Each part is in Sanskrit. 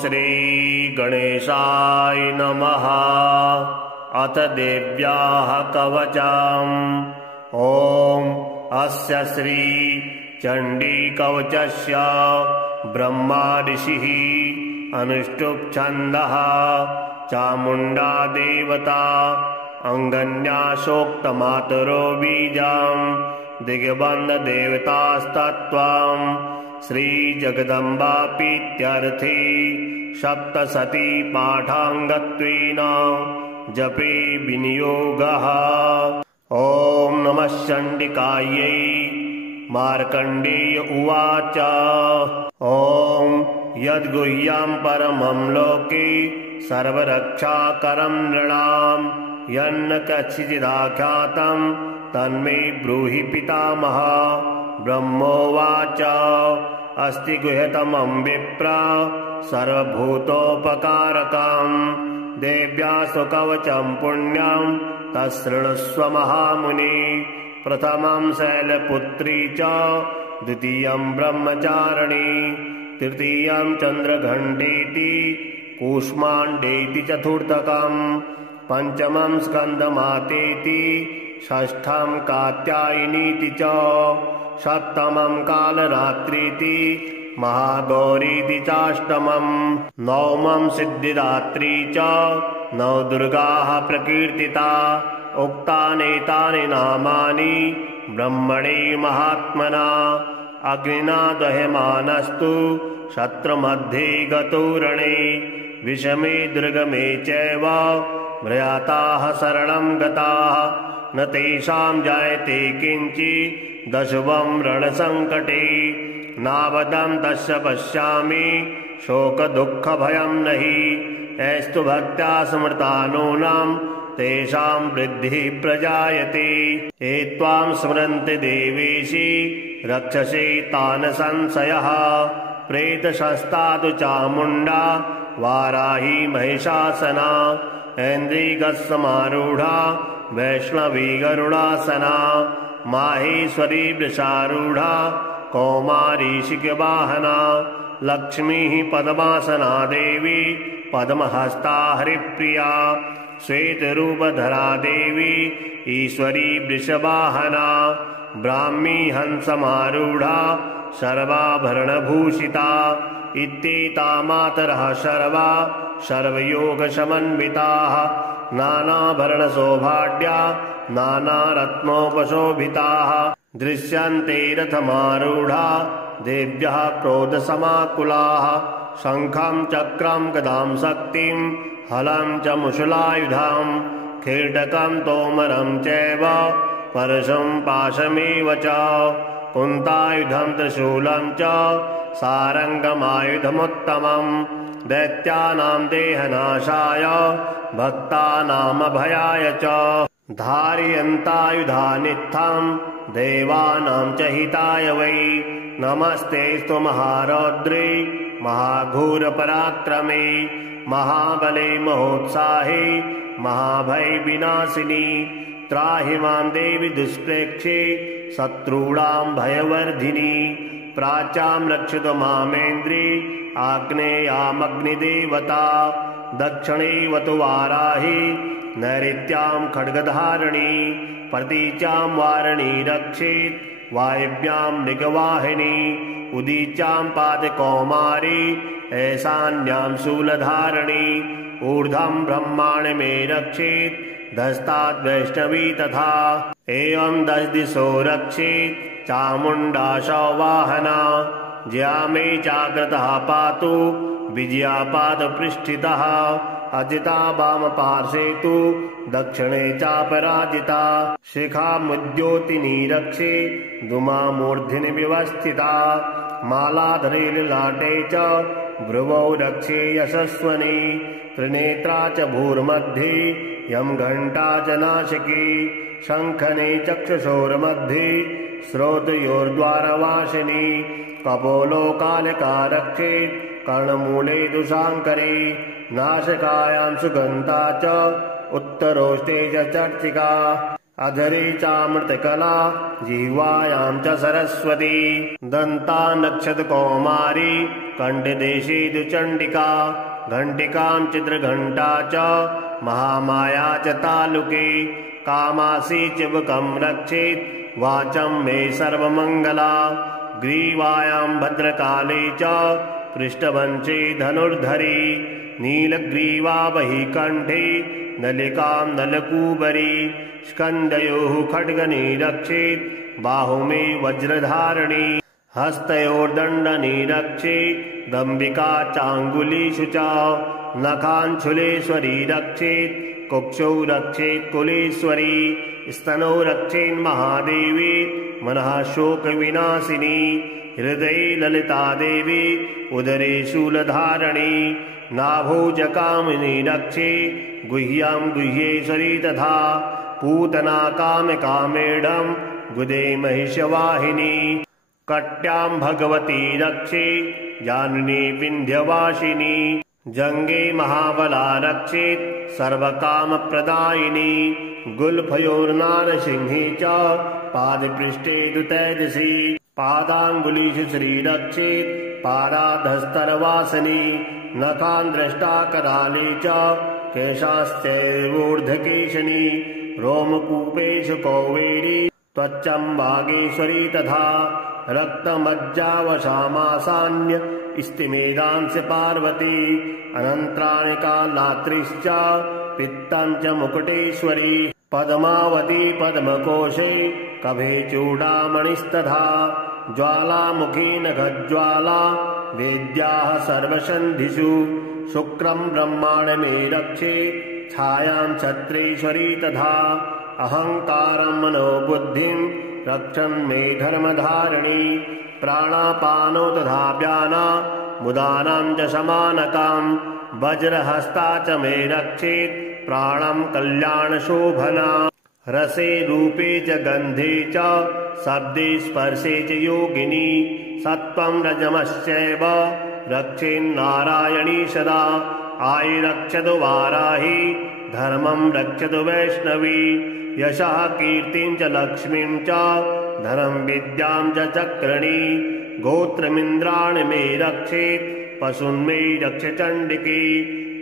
श्री गणेशाय नमः। अथ देव्याः कवचम्। ॐ अस्य श्री चण्डीकवचस्य ब्रह्मा ऋषिः अनुष्टुप् छन्दः चामुण्डा देवता अङ्गन्यासोक्तमातरो बीजम् दिग्बन्धदेवतास्तत्त्वम् श्रीजगदम्बापीत्यर्थे सप्तशती पाठाङ्गत्वेन जपे विनियोगः। ॐ नमः चण्डिकायै। मार्कण्डेय उवाच। ॐ यद्गुह्यं परमं लोके सर्वरक्षाकरं नृणां यन्न कच्चिदाख्यातं तन्मे ब्रूहि पितामह। ब्रह्मोवाच। अस्ति गुह्यतमं विप्र सर्वभूतोपकारकं देव्यास्तु कवचं पुण्यं तच्छृणुष्व महामुने। प्रथमं शैलपुत्री च द्वितीयं ब्रह्मचारिणी तृतीयं चन्द्रघण्टेति कूष्माण्डेति चतुर्थकं पञ्चमं स्कन्दमातेति षष्ठं कात्यायनीति च सप्तमं कालरात्रीति महागौरीति चाष्टमं नवमं सिद्धिदात्री च नवदुर्गाः प्रकीर्तिता। उक्तानेतानि नामानि ब्रह्मणे महात्मना अग्निना दह्यमानस्तु शत्रुमध्ये गतो रणे विषमे दुर्गमे चैव म्रियताः शरणं गताः न तेषां जायते किञ्चिदशुभं रणसङ्कटे नावदं तस्य पश्यामि शोकदुःखभयं नहि एस्तु भक्त्या स्मृतानूनां तेषां वृद्धिः प्रजायते। ये त्वां स्मरन्ति देवेशि रक्षसे तान् संशयः प्रेतशस्तादु चामुण्डा वाराही महिषासना ऐन्द्रियगस्समारूढा वैष्णवी गरुडासना माहेश्वरी वृषारूढा कौमारी शिखवाहना लक्ष्मीः पद्मासना देवी पद्महस्ता हरिप्रिया श्वेतरूपधरा देवी ईश्वरी वृषवाहना ब्राह्मी हंसमारूढा सर्वाभरणभूषिता इत्येता मातरः सर्वा सर्वयोगसमन्विताः नानाभरणशोभाढ्या नानारत्नोपशोभिताः दृश्यन्ते रथमारूढा देव्यः क्रोधसमाकुलाः शङ्खं चक्रं गदां शक्तिं हलं च मुशलायुधं कीटकं तोमरं चैव परशुं पाशमेव च कुन्तायुधं त्रिशूलं च सारङ्गमायुधमुत्तमं दैत्यानां देहनाशाय भक्तानामभयाय च धारयन्तायुधानित्थं देवानां च हिताय वै नमस्तेऽस्तु महारौद्रे महाघोरपराक्रमे महाबले महोत्साहे महाभय विनाशिनी त्राहि मां देवि दुष्प्रेक्षे शत्रूणां भयवर्धिनी प्राच्यां रक्षतु मामेन्द्री आग्नेयामग्निदेवता दक्षिणेवतु वाराही नैऋत्यां खड्गधारिणी प्रतीचां वारिणी रक्षेत् वायव्यां मृगवाहिनी उदीच्यां पादकौमारी ऐशान्यां शूलधारिणी ऊर्ध्वं ब्रह्माण्ड मे रक्षेत् धस्ताद् वैष्णवी तथा एवं दश दिशो रक्षेत् चामुण्डा सौवाहना ज्या मे जाग्रतः पातु विजया पादपृष्ठितः अजिता वामपार्श्वे तु दक्षिणे चापराजिता शिखामुद्योतिनी रक्षे दुमामूर्ध्नि विवस्थिता मालाधरे ललाटे च भ्रुवौ रक्षे यशस्वनी त्रिनेत्रा च भूर्मध्ये यं घण्टा च नासिकी शङ्खने चक्षुषोर्मध्ये श्रोत्रयोर्द्वारवासिनी कपोलो कालिका रक्षेत् कर्णमूले दुशाङ्करे नासिकायां सुगन्धा च उत्तरोष्टे च चर्चिका अधरे चामृतकला जिह्वायां च सरस्वती दन्ता नक्षत्रकौमारी कण्ठदेशे तु चण्डिका घण्टिकां चित्रघण्टा च महामाया च तालुके कामासी चिबकं रक्षेत् वाचं मे सर्वमङ्गला ग्रीवायां भद्रकाले च पृष्ठवंशे धनुर्धरी नीलग्रीवा बहि कण्ठे नलिकां नलकूबरी स्कन्धयोः खड्गनी रक्षेत् बाहु मे वज्रधारिणी हस्तयोर्दण्डनी रक्षेत् दम्बिका चाङ्गुलीषु च नखाञ्छुलेश्वरी रक्षेत् कुक्षौ रक्षेत् कुलेश्वरी स्तनौ रक्षेन् महादेवी मनः शोकविनाशिनी हृदये ललिता देवी उदरे शूलधारिणी नाभौ च कामिनी रक्षे गुह्यां गुह्येश्वरी तथा पूतना कामकामेढं गुदे महिषवाहिनी कट्यां भगवती रक्षे जानुनी विन्ध्यवासिनी जङ्गे महाबला रक्षेत् सर्वकामप्रदायिनी गुल्फयोर्नारसिंही च पादपृष्ठे तु तेजसी पादाङ्गुलीषु श्रीरक्षेत् पादाधस्तरवासिनी नखान् द्रष्टा कराले च केशाश्चैवोर्ध्वकेशिनी रोमकूपेषु कौवेरी त्वचं वागेश्वरी तथा रक्तमज्जावशामासान्य स्तिमेदांस्य पार्वती अनन्त्राणि कालात्रिश्च पित्तं च मुकुटेश्वरी पद्मावती पद्मकोशे कभे चूडामणिस्तथा ज्वालामुखी नखज्वाला वेद्याः सर्वसन्धिषु शुक्रं ब्रह्माण्ड मे रक्षे छायां छत्रेश्वरी तथा अहङ्कारं मनोबुद्धिं रक्षन् मे धर्मधारिणी प्राणापानो तथा व्याना मुदानां च समानकां वज्रहस्ता च मे रक्षेत् प्राणं कल्याणशोभना रसे रूपे च गन्धे च शब्दे स्पर्शे च योगिनी सत्त्वं रजमश्चैव रक्षेन्नारायणी सदा आयुरक्षतु वाराही धर्मं रक्षतु वैष्णवी यशः कीर्तिं च लक्ष्मीं च धनं विद्यां च चक्रणी गोत्रमिन्द्राणि मे रक्षेत् पशून्मे रक्ष चण्डिकी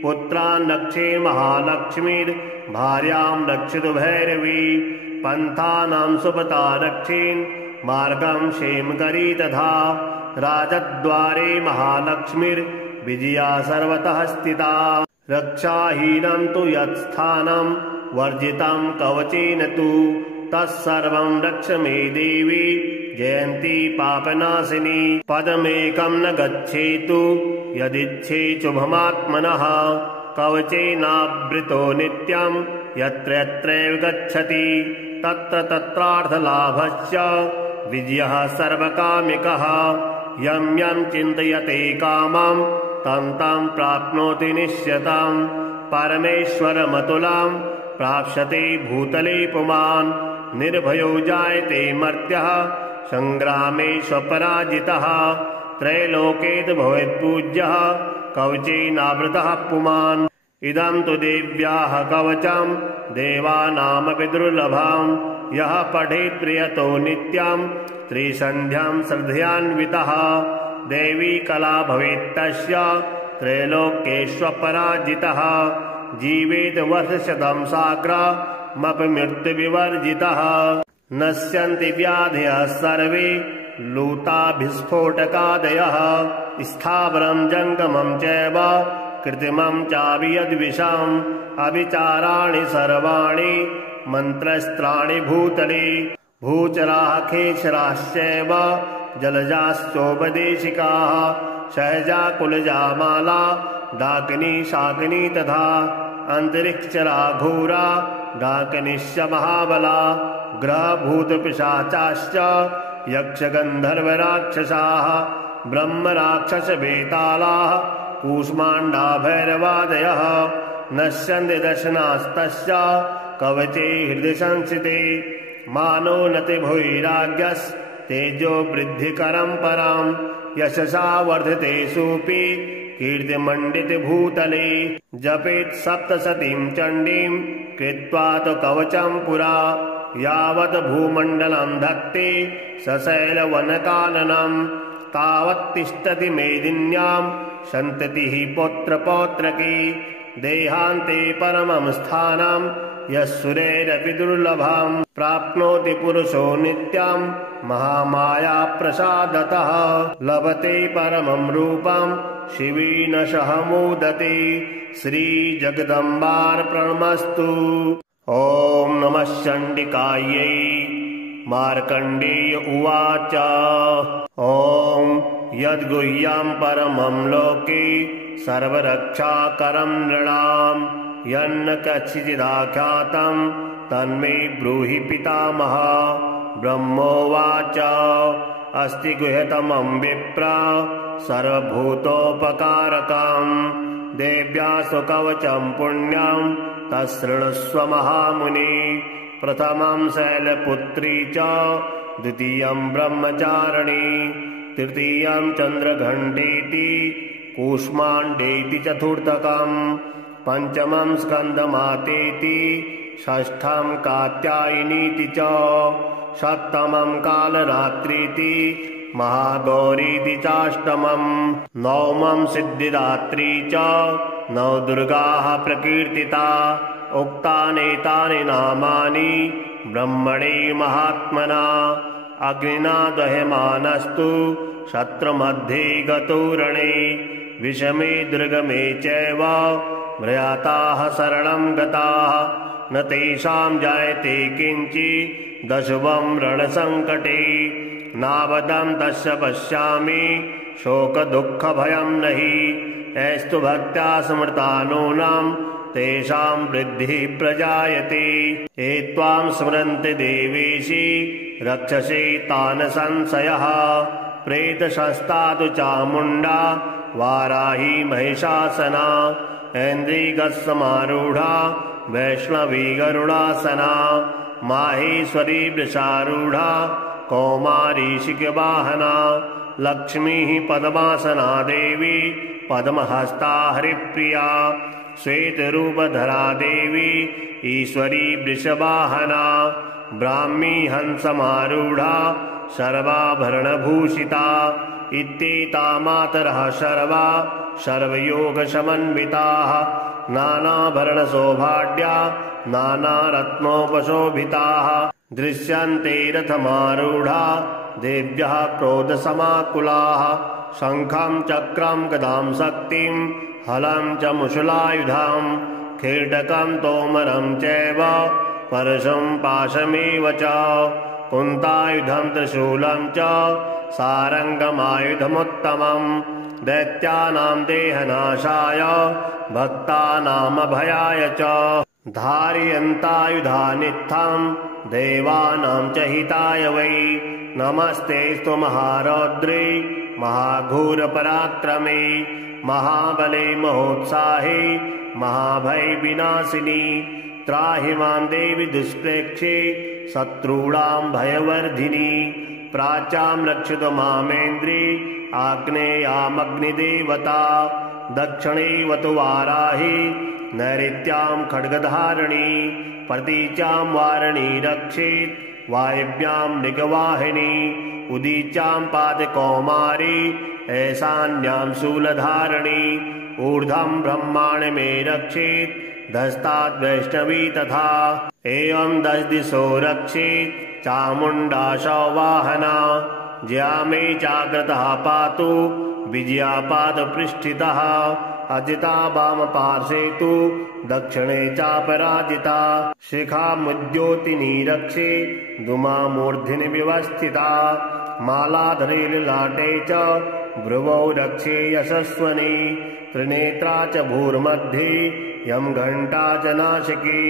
पुत्रान् रक्षे महालक्ष्मीर्भार्यां रक्षतु भैरवी पन्थानां सुपता रक्षेन् मार्गं क्षेमकरी तथा राजद्वारे महालक्ष्मीर्विजया सर्वतः स्थिता रक्षाहीनं तु यत्स्थानं वर्जितं कवचेन तु तत्सर्वं रक्ष मे देवी जयन्ती पापनाशिनी पदमेकं न गच्छेतु यदिच्छे शुभमात्मनः कवचेनावृतो नित्यं यत्र यत्रैव गच्छति तत्र तत्रार्थलाभश्च विजयः सर्वकामिकः यं यं चिन्तयते कामं तं तं प्राप्नोति निश्चितं परमेश्वरमतुलं प्राप्स्यते भूतले पुमान् निर्भयो जायते मर्त्यः संग्रामे स्वपराजितः त्रैलोके तु भवेत्पूज्यः कवचेनावृतः पुमान् इदं तु देव्याः कवचं देवानामपि दुर्लभं यः पठेत् प्रियतो नित्यं त्रिसन्ध्यां श्रद्धयान्वितः देवी कला भवेत्तस्य त्रैलोक्येष्वपराजितः जीवेत् वर्षशतं साग्रमपि मृत्युविवर्जितः नश्यन्ति व्याधयः सर्वे लूताभिस्फोटकादयः स्थावरं जङ्गमं चैव कृत्रिमं चापि यद्विषम् अविचाराणि सर्वाणि मन्त्रस्त्राणि भूतले भूचराः खेचराश्चैव जलजाश्चोपदेशिकाः सहजा कुलजा माला डाकिनी शाकिनी तथा अन्तरिक्षरा घोरा डाकिनीश्च महाबला ग्रहभूतपिशाचाश्च यक्षगन्धर्वराक्षसाः ब्रह्मराक्षसवेतालाः कूष्माण्डा भैरवादयः नश्यन्ति दर्शनास्तस्य कवचे हृदि संस्थिते मानो नति भूयिराज्ञस्तेजो वृद्धिकरं परां यशसा वर्धते सोऽपि कीर्तिमण्डित भूतले जपेत् सप्तशतीं चण्डीं कृत्वा तु कवचं पुरा यावत् भूमण्डलं धत्ते सशैलवनकाननं तावत्तिष्ठति मेदिन्यां सन्ततिः पौत्रपौत्रकी देहान्ते परमं स्थानं यस्सुरैरपि दुर्लभं प्राप्नोति पुरुषो नित्यां महामाया प्रसादतः लभते परमं रूपं शिवीनशः मोदते श्रीजगदम्बार्पणमस्तु। ॐ नमः चण्डिकायै। मार्कण्डेय उवाच ॐ यद्गुह्यं परमं लोके सर्वरक्षाकरं नृणां यन्न कच्चिदाख्यातं तन्मे ब्रूहि पितामह। ब्रह्मोवाच अस्ति गुह्यतमं विप्र सर्वभूतोपकारकं देव्यासु कवचं पुण्यं तच्छृणुष्व महामुनि। प्रथमं शैलपुत्री च द्वितीयं ब्रह्मचारिणी तृतीयं चन्द्रघण्टेति कूष्माण्डेति चतुर्थकं पंचमं स्कन्दमातेति षष्ठं कात्यायनीति च सप्तमं कालरात्रीति महागौरीति चाष्टमं नवमं सिद्धिदात्री च नवदुर्गाः प्रकीर्तिता। उक्तानेतानि नामानि ब्रह्मणे महात्मना अग्निना दह्यमानस्तु शत्रुमध्ये गतो रणे विषमे दुर्गमे चैव म्रियताः शरणं गताः न तेषां जायते किञ्चित् दशवं रणसङ्कटे नावदं तस्य पश्यामि शोकदुःखभयं नहि ऐस्तु भक्त्या स्मृतानूनां तेषां वृद्धिः प्रजायते। ये त्वां स्मरन्ति देवेशि रक्षसे तान् संशयः प्रेतशस्तादु चामुण्डा वाराही महिषासना ऐन्द्रियगस्समारूढा वैष्णवी गरुडासना माहेश्वरी वृषारूढा कौमारी शिखवाहना लक्ष्मीः पद्मासना देवी पद्महस्ता हरिप्रिया श्वेतरूपधरा देवी ईश्वरी वृषवाहना ब्राह्मी हंसमारूढा सर्वाभरणभूषिता इत्येता मातरः सर्वा सर्वयोगसमन्विताः नानाभरणशोभाढ्या नानारत्नोपशोभिताः दृश्यन्ते रथमारूढा देव्यः क्रोधसमाकुलाः शङ्खं चक्रं गदां शक्तिं हलं च मुशलायुधं खेटकं तोमरं चैव परशुं पाशमेव च कुन्तायुधं त्रिशूलं च सारङ्गमायुधमुत्तमं दैत्यानां देहनाशाय भक्तानामभयाय च धारयन्तायुधानित्थं देवानां च हिताय वै नमस्तेऽस्तु महारौद्रे महाघोरपराक्रमे महाबले महोत्साहे महाभयविनाशिनी त्राहि मां देवि दुष्प्रेक्षे शत्रूणां भयवर्धिनी प्राच्यां रक्षतु मामेन्द्री आग्नेयामग्निदेवता दक्षिणेवतु वाराही नैऋत्यां खड्गधारिणी प्रतीचां वारिणी रक्षेत् वायव्यां मृगवाहिनी उदीचां पादकौमारी ऐशान्यां शूलधारिणी ऊर्ध्वं ब्रह्माण्ड मे रक्षेत् धस्ताद् वैष्णवी तथा एवं दश दिशो रक्षेत् चामुण्डा सौवाहना ज्या मे जाग्रतः पातु विजया पादपृष्ठितः अजिता वामपार्श्वे तु दक्षिणे चापराजिता शिखामुद्योतिनी रक्षे दुमामूर्ध्नि व्यवस्थिता मालाधरे ललाटे च भ्रुवौ रक्षे यशस्वनी त्रिनेत्रा च भूर्मध्ये यं घण्टा च नाशिकी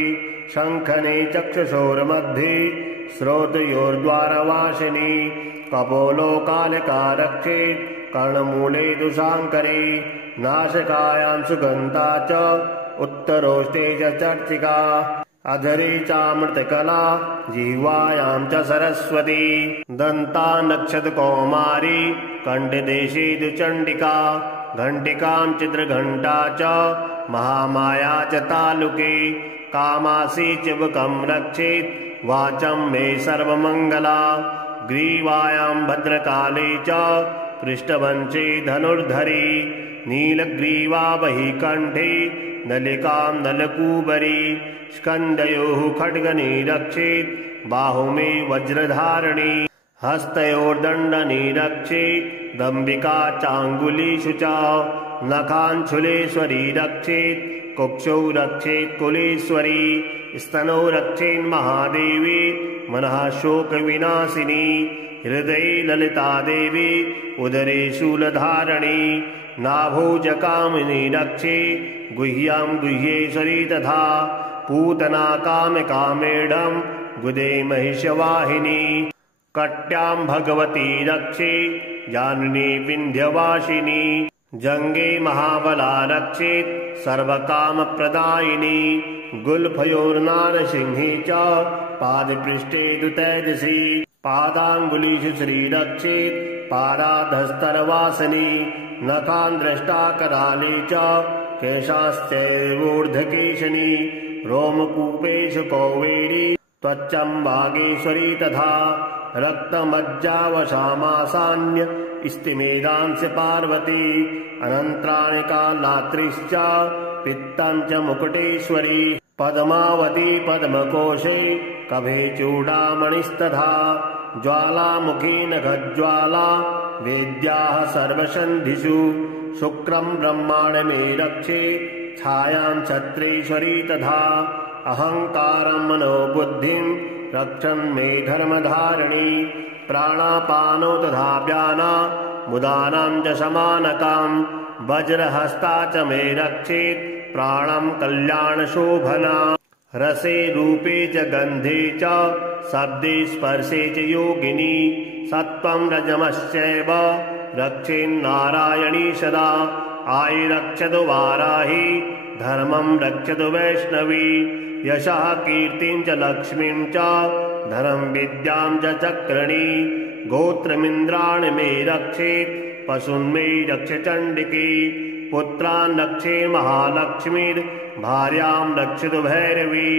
शङ्खने चक्षुषोर्मध्ये श्रोत्रयोर्द्वारवासिनी कपोलो कालिका रक्षेत् कर्णमूले दुशाङ्करे नासिकायां सुगन्धा च उत्तरोष्टे च चर्चिका अधरे चामृतकला जिह्वायां च सरस्वती दन्ता नक्षत्रकौमारी कण्ठदेशे दुचण्डिका घण्टिकां चित्रघण्टा च महामाया च तालुके कामासी चिबकं रक्षेत् वाचं मे सर्वमङ्गला ग्रीवायां भद्रकाले च पृष्ठवंशे धनुर्धरी नीलग्रीवा बहि कण्ठे नलिकां नलकूबरी स्कन्धयोः खड्गनिरक्षेत् बाहुमे वज्रधारिणी हस्तयोर्दण्डनिरक्षे दम्बिका चाङ्गुलीषु च नखाञ्छुलेश्वरी रक्षेत् कुक्षौ रक्षेत् कुलेश्वरी स्तनौ रक्षेन्महादेवी मनः शोकविनाशिनी हृदये ललिता देवी उदरे शूलधारिणी नाभोजकामिनी रक्षे गुह्यां गुह्येश्वरी तथा पूतना कामकामेढं गुदे महिषवाहिनी कट्यां भगवती रक्षे जानुनी विन्ध्यवासिनी जङ्गे महाबला रक्षेत् सर्वकामप्रदायिनी गुल्फयोर्नारसिंही च पादपृष्ठे तु तेजसी पादाङ्गुलीषु श्रीरक्षेत् पादाधस्तरवासिनी नखान् द्रष्टा कराले च केशाश्चैवोर्ध्वकेशिनी रोमकूपेषु कौवेरी त्वच्चम्बागेश्वरी तथा रक्तमज्जावशामासान्य स्तिमेदांश पार्वती अनन्त्राणि कालात्रिश्च पित्तं च मुकुटेश्वरी पद्मावती पद्मकोशे कभे चूडामणिस्तथा ज्वालामुखी नखज्वाला वेद्याः सर्वसन्धिषु शुक्रं ब्रह्माण्डमे रक्षे छायां छत्रेश्वरी तथा अहङ्कारं मनोबुद्धिं रक्षन् मे धर्मधारिणी प्राणापानो तथा व्याना मुदानां च समानकां वज्रहस्ता च मे रक्षेत् प्राणं कल्याणशोभना रसे रूपे च गन्धे च शब्दे स्पर्शे च योगिनी सत्त्वं रजमश्चैव रक्षेन्नारायणी सदा आयुरक्षतु वाराही धर्मं रक्षतु वैष्णवी यशः कीर्तिं च लक्ष्मीं च धनं विद्यां च चक्रणी गोत्रमिन्द्राणि मे रक्षेत् पशून्मे रक्ष चण्डिके पुत्रान् रक्षे महालक्ष्मीर्भार्यां रक्षतु भैरवी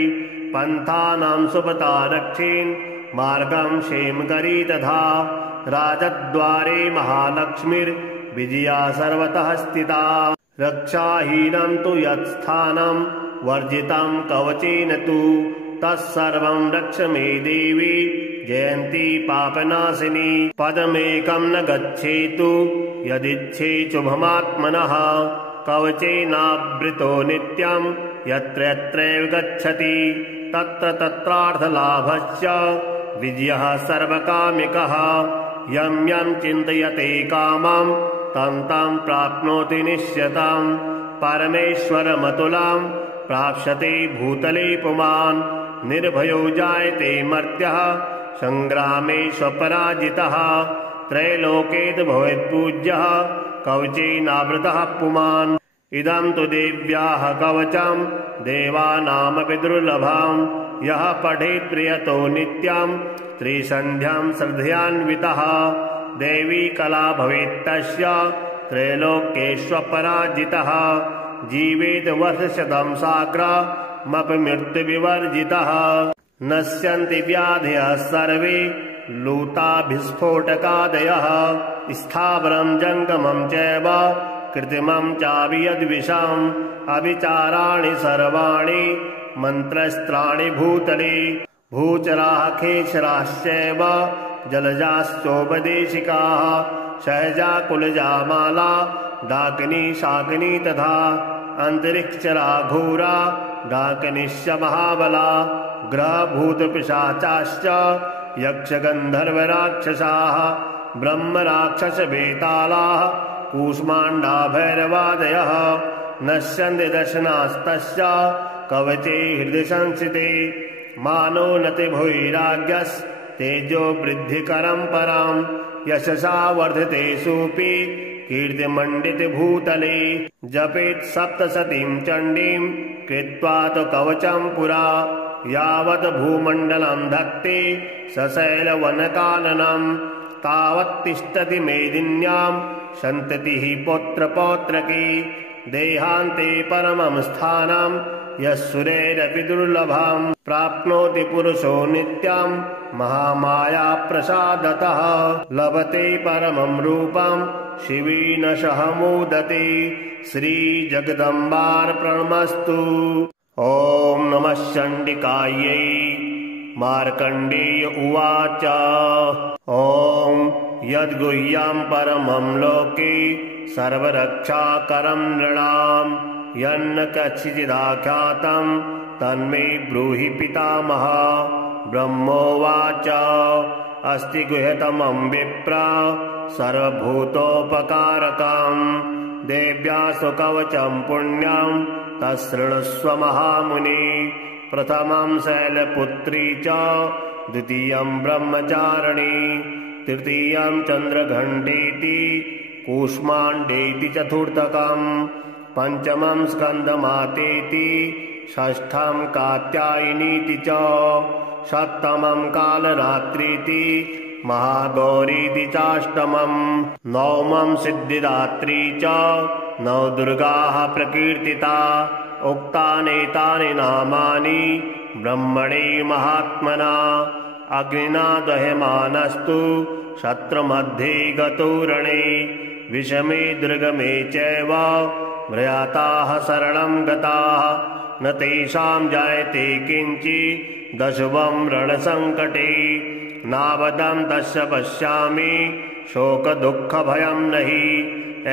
पन्थानां सुपता रक्षेन् मार्गं क्षेमकरी तथा राजद्वारे महालक्ष्मीर्विजया सर्वतः स्थिता रक्षाहीनं तु यत्स्थानं वर्जितं कवचेन तु तत्सर्वं रक्ष मे देवी जयन्ती पापनाशिनी पदमेकं न गच्छेतु यदिच्छे शुभमात्मनः कवचेनावृतो नित्यं यत्र यत्रैव गच्छति तत्र तत्रार्थलाभश्च विजयः सर्वकामिकः यं यं चिन्तयते कामं तं तं प्राप्नोति निश्चितं परमेश्वरमतुलं प्राप्स्यते भूतले पुमान् निर्भयो जायते मर्त्यः संग्रामे स्वपराजितः त्रैलोक्येतु भवेत्पूज्यः कवचेनावृतः पुमान् इदं तु देव्याः कवचं देवानामपि दुर्लभं यः पठेत् प्रियतो नित्यं त्रिसन्ध्यां श्रद्धयान्वितः देवी कला भवेत्तस्य त्रैलोक्येष्वपराजितः जीवेत वर्षशतं साग्रमपि मृत्युविवर्जितः नश्यन्ति व्याधयः सर्वे लूताभिस्फोटकादयः स्थावरं जङ्गमं चैव कृत्रिमं चापि यद्विषम् अविचाराणि सर्वाणि मन्त्रस्त्राणि भूतले भूचराः खेचराश्चैव जलजाश्चोपदेशिकाः सहजा कुलजा माला डाकिनी शाकिनी तथा अन्तरिक्षरा घोरा डाकिनीश्च महाबला ग्रहभूतपिशाचाश्च यक्षगन्धर्वराक्षसाः ब्रह्मराक्षसवेतालाः कूष्माण्डा भैरवादयः नश्यन्ति दर्शनास्तस्य कवचे हृदि संस्थिते मानो नति भूयिराज्ञस्तेजो वृद्धिकरं परां यशसा वर्धते सोऽपि कीर्तिमण्डित भूतले जपेत् सप्तशतीं चण्डीं कृत्वा तु कवचं पुरा यावत् भूमण्डलं धत्ते सशैलवनकाननं तावत् तिष्ठति मेदिन्यां सन्ततिः पौत्रपौत्रकी देहान्ते परमं स्थानं यस्सुरैरपि दुर्लभं प्राप्नोति पुरुषो नित्यां महामाया प्रसादतः लभते परमं रूपं शिवीनशः मोदते श्रीजगदम्बार्पणमस्तु। ॐ नमः चण्डिकायै। मार्कण्डेय उवाच ॐ यद्गुह्यं परमं लोके सर्वरक्षाकरं नृणां यन्न कच्चिदाख्यातं तन्मे ब्रूहि पितामह। ब्रह्मोवाच अस्ति गुह्यतमं विप्र सर्वभूतोपकारकं देव्यासु कवचं पुण्यं तच्छृणुष्व महामुनि। प्रथमं शैलपुत्री च द्वितीयं ब्रह्मचारिणी तृतीयं चन्द्रघण्टेति कूष्माण्डेति चतुर्थकं पञ्चमं स्कन्दमातेति षष्ठं कात्यायनीति च सप्तमं कालरात्रीति महागौरीति चाष्टमं नवमं सिद्धिदात्री च नवदुर्गाः प्रकीर्तिता। उक्तानेतानि नामानि ब्रह्मणे महात्मना अग्निना दह्यमानस्तु शत्रुमध्ये गतो रणे विषमे दुर्गमे चैव भ्रयाताः शरणं गताः न तेषां जायते किञ्चित् दशवं रणसङ्कटे नावदं तस्य पश्यामि शोकदुःखभयं नहि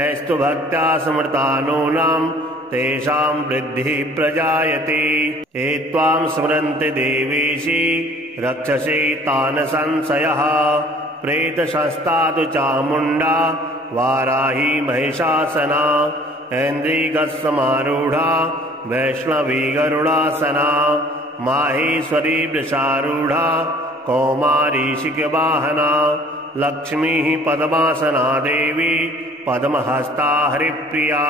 ऐस्तु भक्त्या स्मृतानूनां तेषां वृद्धिः प्रजायते। ये त्वां स्मरन्ति देवेशि रक्षसे तान् संशयः प्रेतशस्ता तु चामुण्डा वाराही महिषासना ऐन्द्रियगस्समारूढा वैष्णवी गरुडासना माहेश्वरी वृषारूढा कौमारी शिखवाहना लक्ष्मीः पद्मासना देवी पद्महस्ता हरिप्रिया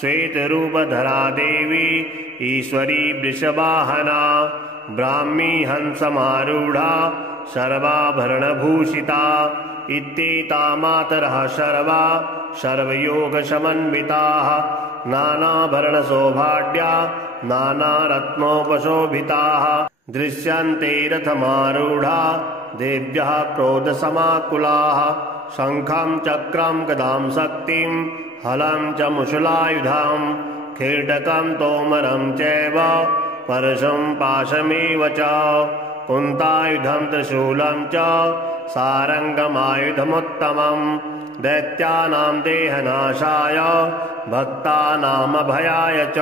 श्वेतरूपधरा देवी ईश्वरी वृषवाहना ब्राह्मी हंसमारूढा सर्वाभरणभूषिता इत्येता मातरः सर्वा सर्वयोगसमन्विताः नानाभरणशोभाढ्या नानारत्नोपशोभिताः दृश्यन्ते रथमारूढा देव्यः क्रोधसमाकुलाः शङ्खं चक्रं गदां शक्तिं हलं च मुशलायुधं खेटकं तोमरं चैव परशुं पाशमेव च कुन्तायुधं त्रिशूलं च सारङ्गमायुधमुत्तमं दैत्यानां देहनाशाय भक्तानामभयाय च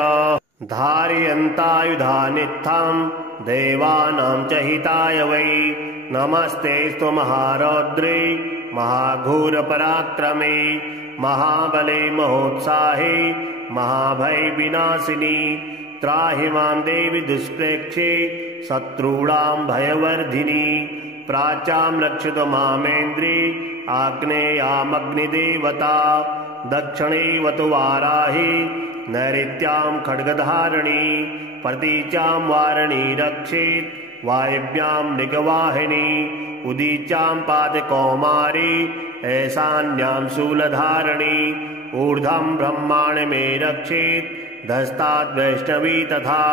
धारयन्तायुधानित्थं देवानां च हिताय वै नमस्तेऽस्तु महारौद्रे महाघोरपराक्रमे महाबले महोत्साहे महाभयविनाशिनी त्राहि मां देवि दुष्प्रेक्षे शत्रूणां भयवर्धिनी प्राच्यां रक्षतु मामेन्द्री आग्नेयामग्निदेवता दक्षिणेवतु वाराही नैऋत्यां खड्गधारिणी प्रतीचां वारिणी रक्षेत् वायव्यां मृगवाहिनी उदीचां पादकौमारी ऐशान्यां शूलधारिणी ऊर्ध्वं ब्रह्माण्ड मे रक्षेत् धस्ताद् वैष्णवी तथा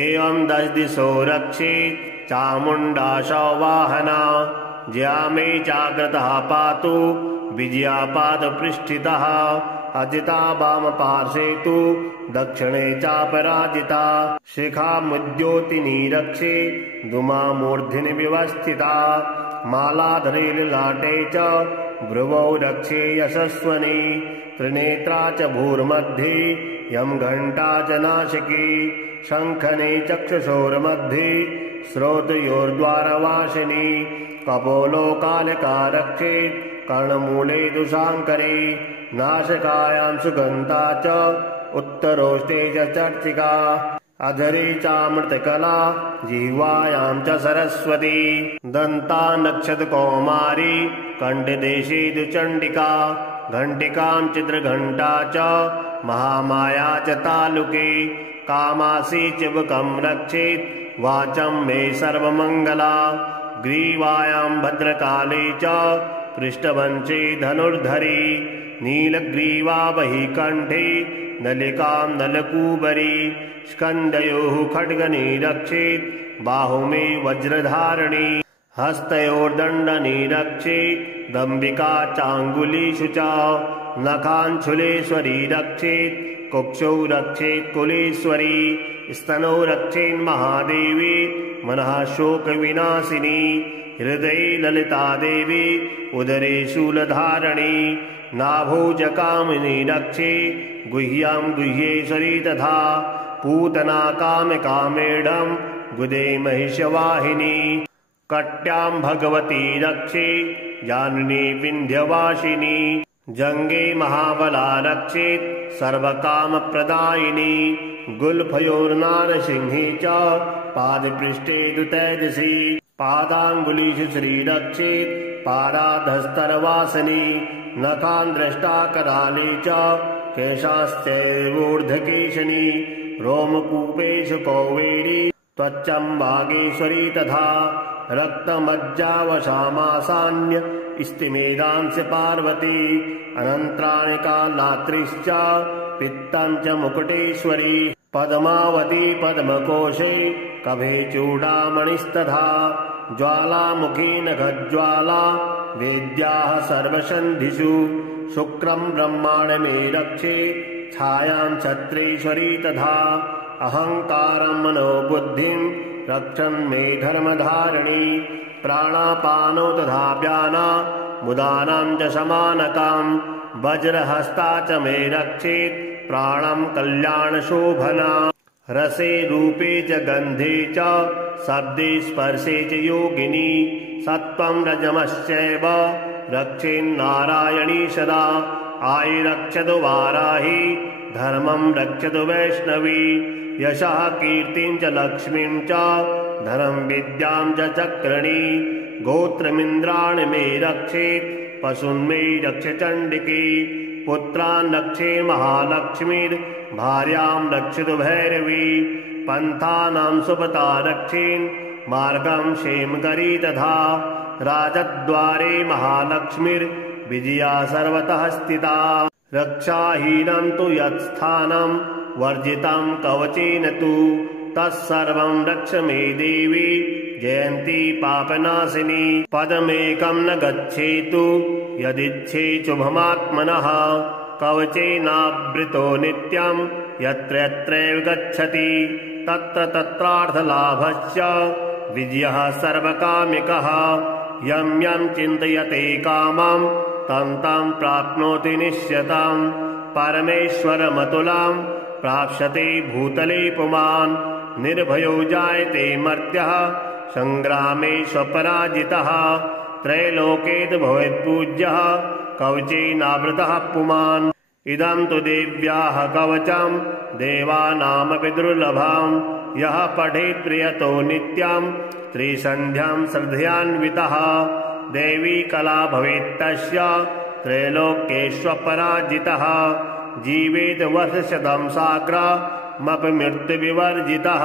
एवं दश दिशो रक्षेत् चामुण्डा सौवाहना ज्या मे जाग्रतः पातु विजया पादपृष्ठितः अजिता वामपार्श्वे तु दक्षिणे चापराजिता शिखामुद्योतिनी रक्षे दुमामूर्ध्नि विवस्थिता मालाधरे ललाटे च भ्रुवौ रक्षे यशस्वनी त्रिनेत्रा च भूर्मध्ये यं घण्टा च नासिकी शङ्खने चक्षुषोर्मध्ये श्रोत्रयोर्द्वारवासिनी कपोलो कालिका रक्षेत् कर्णमूले दुशाङ्करे नासिकायां सुगन्धा च उत्तरोष्टे च चर्चिका अधरे चामृतकला जिह्वायां च सरस्वती दन्ता नक्षत्रकौमारी कण्ठदेशे दुचण्डिका घण्टिकां चित्रघण्टा च महामाया च तालुके कामासी चिबकं रक्षेत् वाचं मे सर्वमङ्गला ग्रीवायां भद्रकाले च पृष्ठवंशे धनुर्धरी नीलग्रीवा बहि कण्ठे नलिकां नलकूबरी स्कन्धयोः खड्गनी रक्षेत् बाहुमे वज्रधारिणी हस्तयोर्दण्डनी रक्षेत् दम्बिका चाङ्गुलीषु च नखाञ्छुलेश्वरी रक्षेत् कुक्षौ रक्षेत् कुलेश्वरी स्तनौ रक्षेन्महादेवी मनः शोकविनाशिनी हृदये ललिता देवी उदरे शूलधारिणी नाभोजकामिनी रक्षे गुह्यां गुह्येश्वरी तथा पूतना कामकामेढं गुदे महिषवाहिनी कट्यां भगवती रक्षे जाननी विन्ध्यवासिनी जङ्गे महाबला रक्षेत् सर्वकामप्रदायिनी गुल्फयोर्नारसिंही च पादपृष्ठे दुतैजसी पादाङ्गुलीषु श्रीरक्षेत् पाराधस्तरवासिनी नखान् द्रष्टा कराले च केशाश्चैवोर्ध्वकेशिनी रोमकूपेषु कौवेरी त्वच्चं वागेश्वरी तथा रक्तमज्जावशामासान्य स्तिमेदांस्य पार्वती अनन्त्राणि कालात्रिश्च पित्तं च मुकुटेश्वरी पद्मावती पद्मकोशे कभे चूडामणिस्तथा ज्वालामुखी नखज्वाला वेद्याः सर्वसन्धिषु शुक्रं ब्रह्माण्डमे रक्षे छायां छत्रेश्वरी तथा अहङ्कारं मनोबुद्धिं रक्षन् मे धर्मधारिणी प्राणापानो तथा व्याना मुदानां च समानकां वज्रहस्ता च मे रक्षेत् प्राणं कल्याणशोभना रसे रूपे च गन्धे च शब्दे स्पर्शे च योगिनी सत्त्वं रजमश्चैव रक्षेन्नारायणी सदा आयुरक्षतु वाराही धर्मं रक्षतु वैष्णवी यशः कीर्तिं च लक्ष्मीं च धनं विद्यां च चक्रणी गोत्रमिन्द्राणि मे रक्षेत् पशून्मे रक्ष चण्डिके पुत्रान् रक्षे महालक्ष्मीर्भार्यां रक्षतु भैरवी पन्थानां सुपता रक्षेन् मार्गं क्षेमकरी तथा राजद्वारे महालक्ष्मीर्विजया सर्वतः स्थिता रक्षाहीनं तु यत्स्थानं वर्जितं कवचेन तु तत्सर्वं रक्ष मे देवी जयन्ती पापनाशिनी पदमेकं न गच्छेतु यदिच्छे शुभमात्मनः कवचेनावृतो नित्यं यत्र यत्रैव गच्छति तत्र तत्रार्थलाभश्च विजयः सर्वकामिकः यं यं चिन्तयते कामं तं तं प्राप्नोति निश्चितं परमेश्वरमतुलं प्राप्स्यते भूतले पुमान् निर्भयो जायते मर्त्यः संग्रामे स्वपराजितः त्रैलोक्येत भवेत्पूज्यः कवचेनावृतः पुमान् इदं तु देव्याः कवचं देवानामपि दुर्लभं यः पठेत् प्रियतो नित्यं त्रिसन्ध्यां श्रद्धयान्वितः देवी कला भवेत्तस्य त्रैलोक्येष्वपराजितः जीवेत वर्षशतं साग्रमपि मृत्युविवर्जितः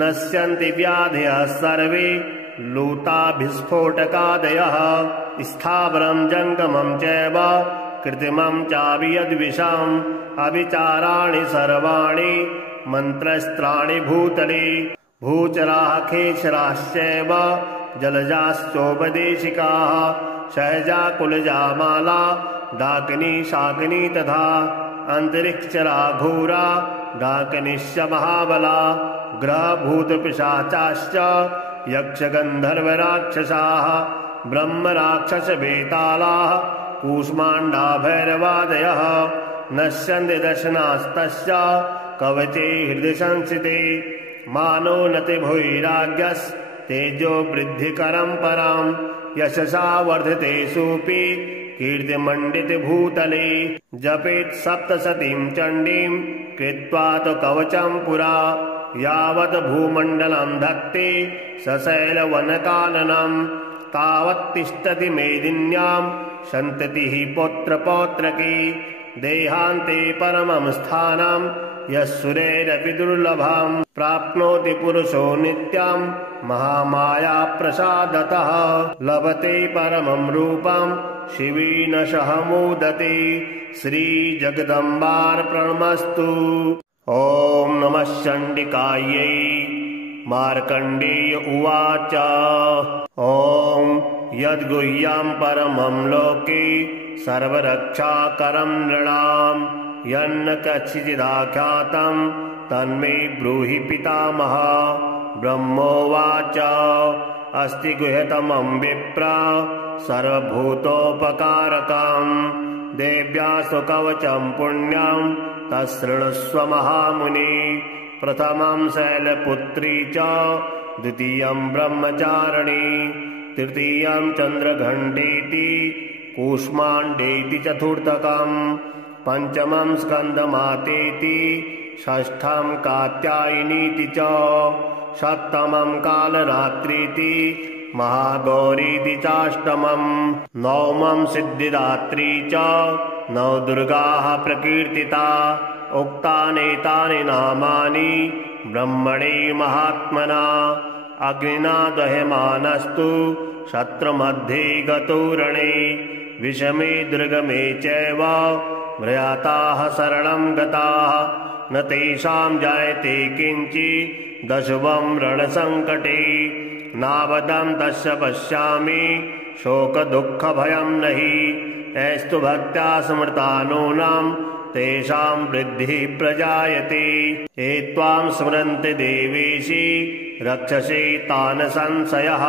नश्यन्ति व्याधयः सर्वे लूताभिस्फोटकादयः स्थावरं जङ्गमं चैव कृत्रिमं चापि यद्विषम् अविचाराणि सर्वाणि मन्त्रस्त्राणि भूतले भूचराः खेचराश्चैव जलजाश्चोपदेशिकाः सहजा कुलजा माला डाकिनी शाकिनी तथा अन्तरिक्षरा घोरा डाकिनीश्च महाबला ग्रहभूतपिशाचाश्च यक्षगन्धर्वराक्षसाः ब्रह्मराक्षसवेतालाः कूष्माण्डा भैरवादयः नश्यन्ति दर्शनास्तस्य कवचे हृदि संस्थिते मानो नति भुइराज्ञस्तेजो वृद्धिकरं परं यशसा वर्धते सोऽपि कीर्तिमण्डित भूतले जपेत् सप्तशतीं चण्डीं कृत्वा तु कवचं पुरा यावत् भूमण्डलं धत्ते सशैलवनकाननं तावत् तिष्ठति मेदिन्यां सन्ततिः पौत्रपौत्रकी देहान्ते परमं स्थानं यस्सुरैरपि दुर्लभं प्राप्नोति पुरुषो नित्यां महामाया प्रसादतः लभते परमं रूपं शिवेनशः मोदते श्रीजगदम्बार्पणमस्तु। ॐ नमः चण्डिकायै। मार्कण्डेय उवाच ॐ यद्गुह्यं परमं लोके सर्वरक्षाकरं नृणां यन्न कच्चिदाख्यातं तन्मे ब्रूहि पितामह। ब्रह्मोवाच अस्ति गुह्यतमं विप्र सर्वभूतोपकारकं देव्यासु कवचं पुण्यं तच्छृणुष्व महामुने। प्रथमं शैलपुत्री च द्वितीयं ब्रह्मचारिणी तृतीयं चन्द्रघण्टेति कूष्माण्डेति चतुर्थकं पंचमं स्कन्दमातेति षष्ठं कात्यायनीति च सप्तमं कालरात्रीति महागौरीति चाष्टमं नवमं सिद्धिदात्री च नवदुर्गाः प्रकीर्तिता। उक्तानेतानि नामानि ब्रह्मणे महात्मना अग्निना दह्यमानस्तु शत्रुमध्ये गतो रणे विषमे दुर्गमे चैव म्रियाताः शरणं गताः न तेषां जायते किञ्चित् दशवं रणसङ्कटे नावदं तस्य पश्यामि शोकदुःखभयं नहि ऐस्तु भक्त्या स्मृतानूनां तेषां वृद्धिः प्रजायते। ये त्वां स्मरन्ति देवेशि रक्षसे तान् संशयः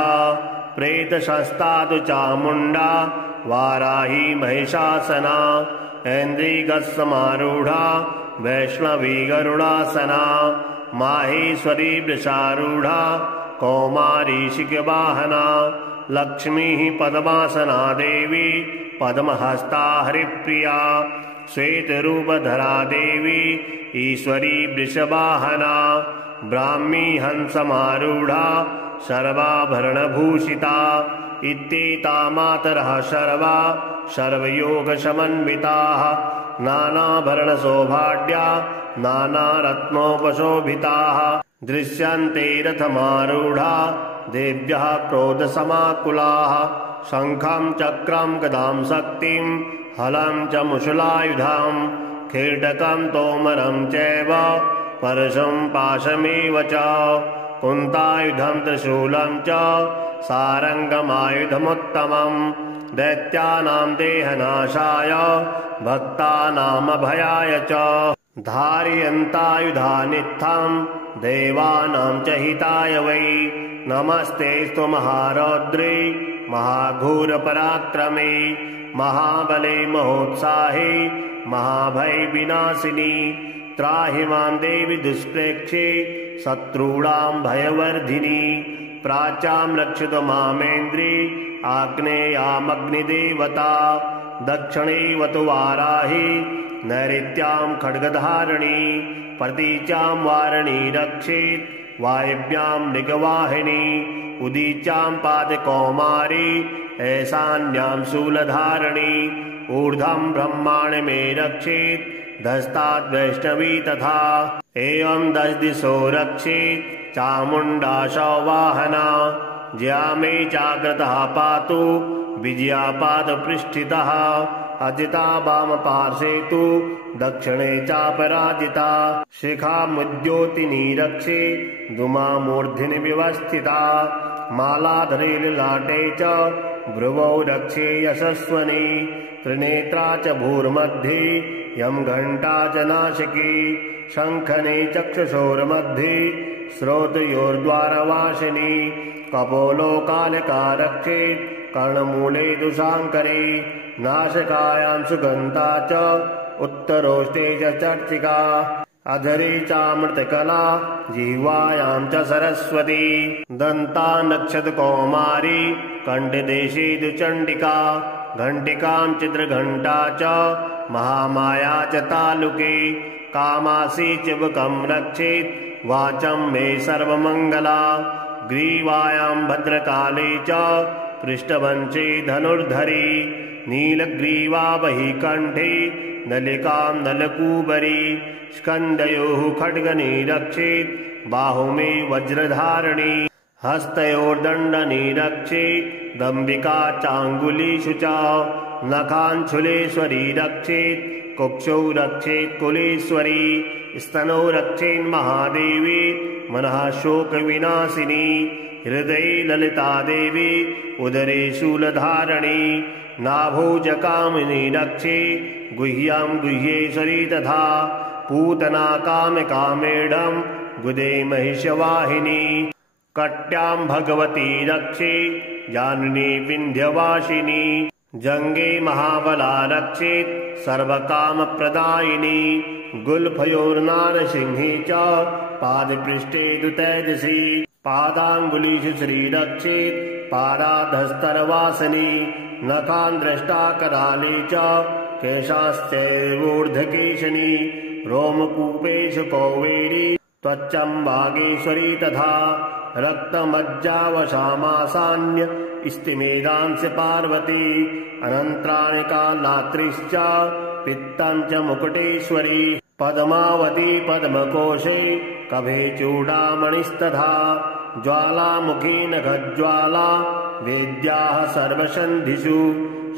प्रेतशस्ता तु चामुण्डा वाराही महिषासना ऐन्द्रियगस्समारूढा वैष्णवी गरुडासना माहेश्वरी वृषारूढा कौमारी शिखवाहना लक्ष्मीः पद्मासना देवी पद्महस्ता हरिप्रिया श्वेतरूपधरा देवी ईश्वरी वृषवाहना ब्राह्मी हंसमारूढा सर्वाभरणभूषिता इत्येता मातरः सर्वा सर्वयोगसमन्विताः नानाभरणशोभाढ्या नानारत्नोपशोभिताः दृश्यन्ते रथमारूढा देव्यः क्रोधसमाकुलाः शङ्खं चक्रं गदां शक्तिं हलं च मुशलायुधां खेटकं तोमरं चैव परशुं पाशमेव च कुन्तायुधं त्रिशूलं च सारङ्गमायुधमुत्तमं दैत्यानां देहनाशाय भक्तानामभयाय च धारयन्तायुधानित्थं देवानां च हिताय वै नमस्तेऽस्तु महारौद्रे महाघोरपराक्रमे महाबले महोत्साहे महाभयविनाशिनी त्राहि मां देवि दुष्प्रेक्षे शत्रूणां भयवर्धिनी प्राच्यां रक्षतु मामेन्द्री आग्नेयामग्निदेवता दक्षिणेवतु वाराही नैऋत्यां खड्गधारिणी प्रतीचां वारिणी रक्षेत् वायव्यां मृगवाहिनी उदीचां पादकौमारी ऐशान्यां शूलधारिणी ऊर्ध्वं ब्रह्माण्ड मे रक्षेत् धस्ताद् वैष्णवी तथा एवं दश दिशो रक्षेत् चामुण्डा सौवाहना ज्या मे जाग्रतः पातु विजया पादपृष्ठितः अजिता वामपार्श्वे तु दक्षिणे चापराजिता शिखामुद्योतिनी रक्षे धूमामूर्ध्नि व्यवस्थिता मालाधरे ललाटे च भ्रुवौ रक्षे यशस्वनी त्रिनेत्रा च भूर्मध्ये यं घण्टा च नासिकी शङ्खने चक्षुषोर्मध्ये श्रोतयोर्द्वारवासिनी कपोलो कालिका रक्षेत् कर्णमूले दुशाङ्करे नासिकायां सुगन्धा च उत्तरोष्टे च चर्चिका अधरे चामृतकला जिह्वायां च सरस्वती दन्ता नक्षत्रकौमारी कण्ठदेशे दुचण्डिका घण्टिकां चित्रघण्टा च महामाया च तालुके कामासी चिबुकं रक्षेत् वाचं मे सर्वमङ्गला ग्रीवायां भद्रकाले च पृष्ठवंशे धनुर्धरी नीलग्रीवा बहि कण्ठे नलिकां नलकूबरी स्कन्धयोः खड्गनिरक्षेत् बाहुमे वज्रधारिणी हस्तयोर्दण्डनिरक्षे दम्बिका चाङ्गुलीषु च नखाञ्छुलेश्वरी रक्षेत् कुक्षौ रक्षेत् कुलेश्वरी स्तनौ रक्षेन्महादेवी मनः शोकविनाशिनी हृदये ललिता देवी उदरे शूलधारिणी नाभोजकामिनी रक्षे गुह्यां गुह्येश्वरी तथा पूतना कामकामेढं गुदे महिषवाहिनी कट्यां भगवती रक्षे जाननी विन्ध्यवासिनी जङ्गे महाबला रक्षेत् सर्वकामप्रदायिनी गुल्फयोर्नारसिंही च पादपृष्ठे दुतैजसी पादाङ्गुलीषु श्रीरक्षेत् पादाधस्तरवासिनी नखान् द्रष्टा कराले च केशाश्चैवोर्ध्वकेशिनी रोमकूपेषु कौवेरी त्वच्चं वागेश्वरी तथा रक्तमज्जावशामासान्य स्तिमेदांस्य पार्वती अनन्त्राणि कालात्रिश्च पित्तं च मुकुटेश्वरी पद्मावती पद्मकोशे कभे चूडामणिस्तथा ज्वालामुखी नखज्वाला वेद्याः सर्वसन्धिषु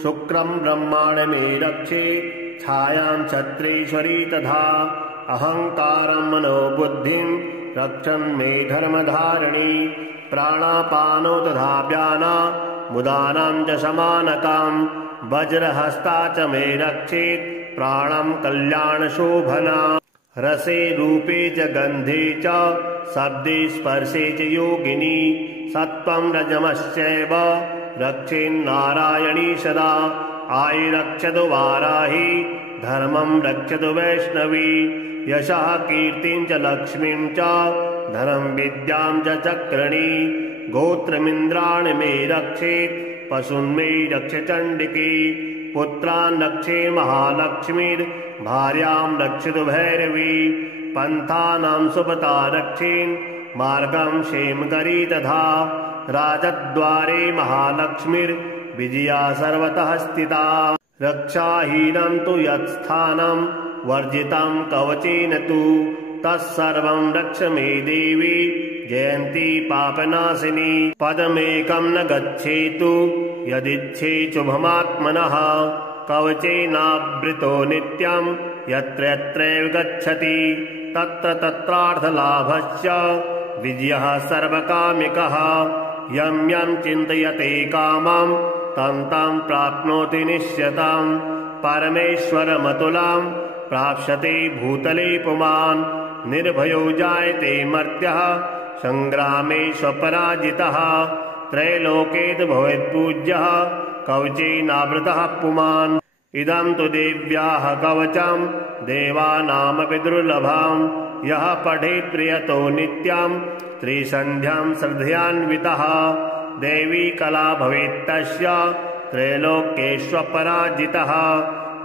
शुक्रं ब्रह्माण्डमे रक्षे छायां छत्रेश्वरी तथा अहङ्कारं मनोबुद्धिं रक्षन् मे धर्मधारिणी प्राणापानो तथा व्याना मुदानां च समानकां वज्रहस्ता च मे रक्षेत् प्राणं कल्याणशोभना रसे रूपे च गन्धे च शब्दे स्पर्शे च योगिनी सत्त्वं रजमश्चैव रक्षेन्नारायणी सदा आयुरक्षतु वाराही धर्मं रक्षतु वैष्णवी यशः कीर्तिं च लक्ष्मीं च धनं विद्यां च चक्रणी गोत्रमिन्द्राणि मे रक्षेत् पशून्मे रक्ष चण्डिकी पुत्रान् रक्षे महालक्ष्मीर्भार्यां रक्षतु भैरवी पन्थानां सुपता रक्षेन् मार्गं क्षेमकरी तथा राजद्वारे महालक्ष्मीर्विजया सर्वतः स्थिता रक्षाहीनं तु यत्स्थानं वर्जितं कवचेन तु तत्सर्वं रक्ष मे देवी जयन्ती पापनाशिनी पदमेकं न गच्छेतु यदिच्छेच्छुभमात्मनः कवचेनावृतो नित्यं यत्र यत्रैव गच्छति तत्र तत्रार्थलाभश्च विजयः सर्वकामिकः यं यं चिन्तयते कामं तं तं प्राप्नोति निश्चितं परमेश्वरमतुलं प्राप्स्यते भूतले पुमान् निर्भयो जायते मर्त्यः संग्रामे स्वपराजितः त्रैलोक्येतु भवेत्पूज्यः कवचेनावृतः पुमान् इदं तु देव्याः कवचं देवानामपि दुर्लभं यः पठेत् प्रियतो नित्यं त्रिसन्ध्यां श्रद्धयान्वितः देवी कला भवेत्तस्य त्रैलोक्येष्वपराजितः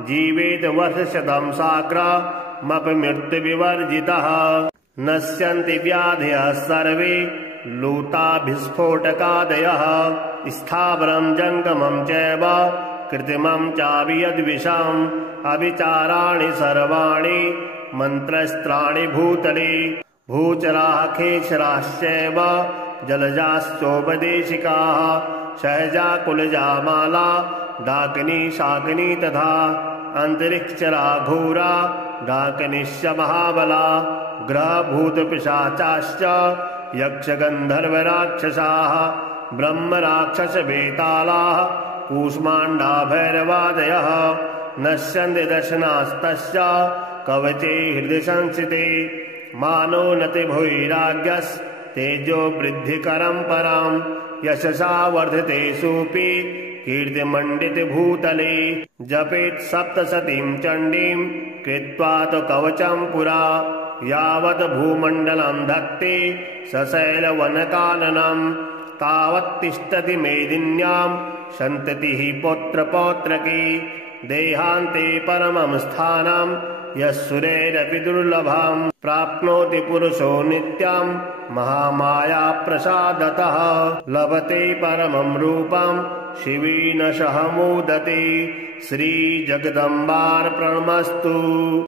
जीवेत् वर्षशतं साग्रमपि मृत्युविवर्जितः नश्यन्ति व्याधयः सर्वे लूताभिस्फोटकादयः स्थावरं जङ्गमं चैव कृत्रिमं चापि यद्विषम् अविचाराणि सर्वाणि मन्त्रस्त्राणि भूतले भूचराः खेचराश्चैव जलजाश्चोपदेशिकाः सहजा कुलजा माला डाकिनी शाकिनी तथा अन्तरिक्षरा घोरा डाकिनीश्च महाबला ग्रहभूतपिशाचाश्च यक्षगन्धर्वराक्षसाः ब्रह्मराक्षसवेतालाः कूष्माण्डा भैरवादयः नश्यन्ति दर्शनास्तस्य कवचे हृदि संस्थिते मानो नति भुइराज्ञस्तेजो वृद्धिकरं परं यशसा वर्धते सोऽपि कीर्तिमण्डित भूतले जपेत् सप्तशतीं चण्डीं कृत्वा तु कवचं पुरा यावत् भूमण्डलं धत्ते सशैलवनकाननं तावत् तिष्ठति मेदिन्यां सन्ततिः पौत्रपौत्रकी देहान्ते परमं स्थानं यस्सुरैरपि दुर्लभाम् प्राप्नोति पुरुषो नित्याम् महामाया प्रसादतः लभते परमं रूपम् शिवेन सह मोदते। श्रीजगदम्बार्पणमस्तु।